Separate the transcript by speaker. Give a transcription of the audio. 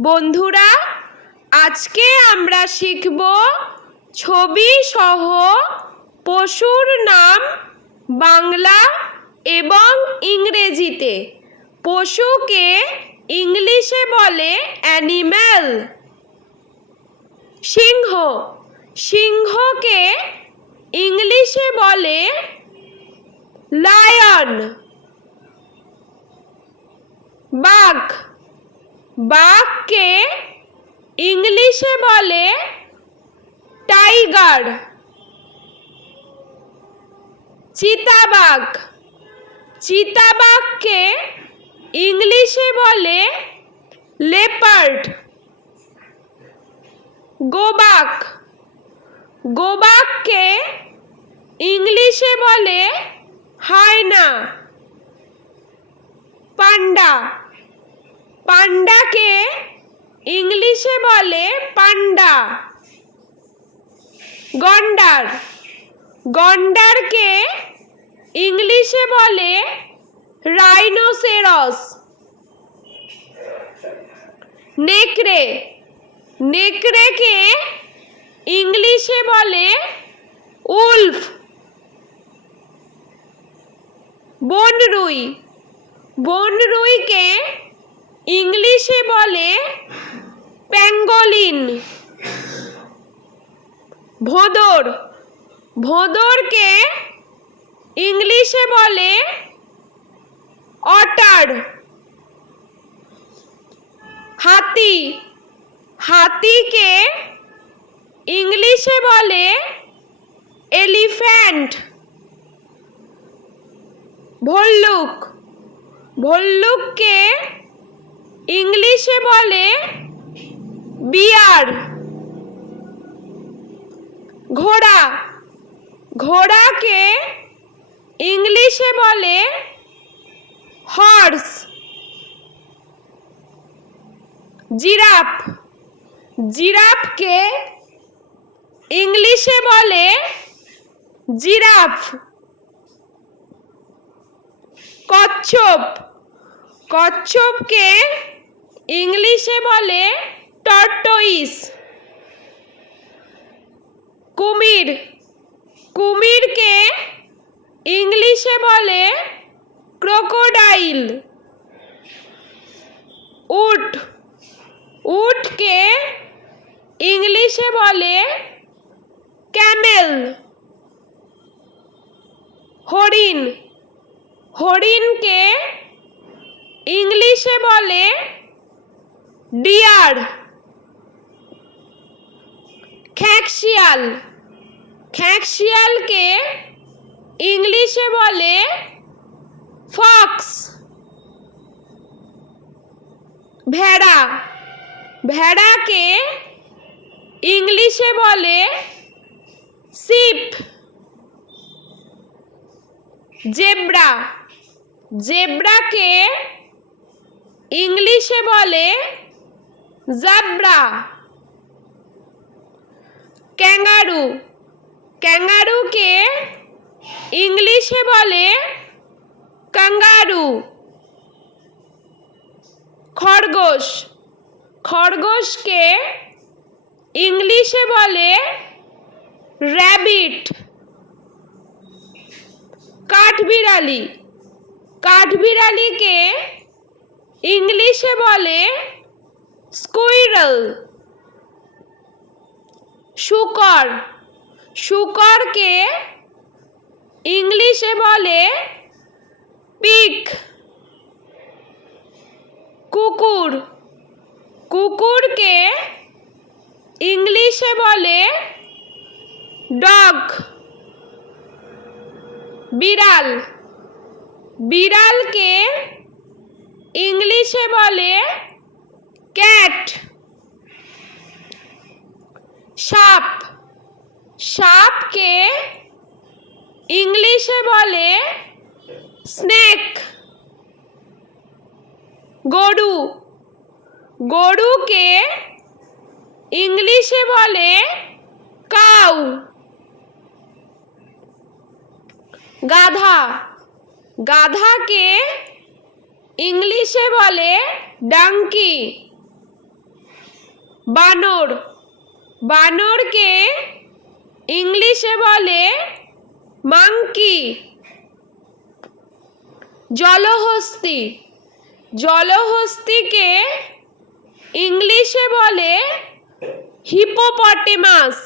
Speaker 1: বন্ধুরা, আজকে আমরা শিখব ছবি সহ পশুর নাম বাংলা এবং ইংরেজিতে। পশুকে ইংলিশে বলে অ্যানিম্যাল। সিংহ, সিংহকে ইংলিশে বলে লায়ন। বাঘ বাঘকে ইংলিশে বলে টাইগার। চিতাবাঘ। চিতাবাঘকে ইংলিশে বলে লেপার্ড। গোবাক। গোবাককে ইংলিশে বলে হায়না। পান্ডা। পান্ডাকে ইংলিশে বলে পান্ডা। গন্ডার। গন্ডারকে ইংলিশে বলে রাইনোসেরস। নেকড়ে। নেকড়েকে ইংলিশে বলে উলফ। বনরুই। বনরুইকে ইংলিশে বলে প্যাঙ্গলিন। ভোঁদর। ভোঁদরকে ইংলিশে বলে অটার। হাতি। হাতিকে ইংলিশে বলে এলিফ্যান্ট। ভল্লুক। ভল্লুককে ইংলিশে বলে বিয়ার। ঘোড়া। ঘোড়াকে ইংলিশে বলে হর্স জিরাফ। জিরাফকে ইংলিশে বলে জিরাফ। কচ্ছপ। কচ্ছপকে ইংলিশে বলে টর্টোইস। কুমির। কুমিরকে ইংলিশে বলে ক্রোকোডাইল। উট। উটকে ইংলিশে বলে ক্যামেল। হরিণ। হরিণকে ইংলিশে বলে ডিয়ার। খ্যাঁকশিয়াল খ্যাঁকশিয়ালকে ইংলিশে বলে ফক্স। ভেড়া। ভেড়াকে ইংলিশে বলে সিপ জেব্রা। জেব্রাকে ইংলিশে বলে জাবরা। ক্যাঙ্গারু। ক্যাঙ্গারুকে ইংলিশে বলে কাঙ্গারু। খরগোশ। খরগোশকে ইংলিশে বলে র্যাবিট। কাঠবিড়ালি। কাঠবিড়ালিকে ইংলিশে বলে স্কুইরল। শুকর। শুকরকে ইংলিশে বলে পিক। কুকুর। কুকুরকে ইংলিশে বলে ডগ। বিড়াল। বিড়ালকে ইংলিশে বলে ক্যাট। সাপ। সাপকে ইংলিশে বলে স্নেক। গরু। গরুকে ইংলিশে বলে কাউ। গাধা। গাধাকে ইংলিশে বলে ডাঙ্কি। বানর। বানরকে ইংলিশে বলে মাংকি। জলহস্তি। জলহস্তিকে ইংলিশে বলে হিপোপটেমাস।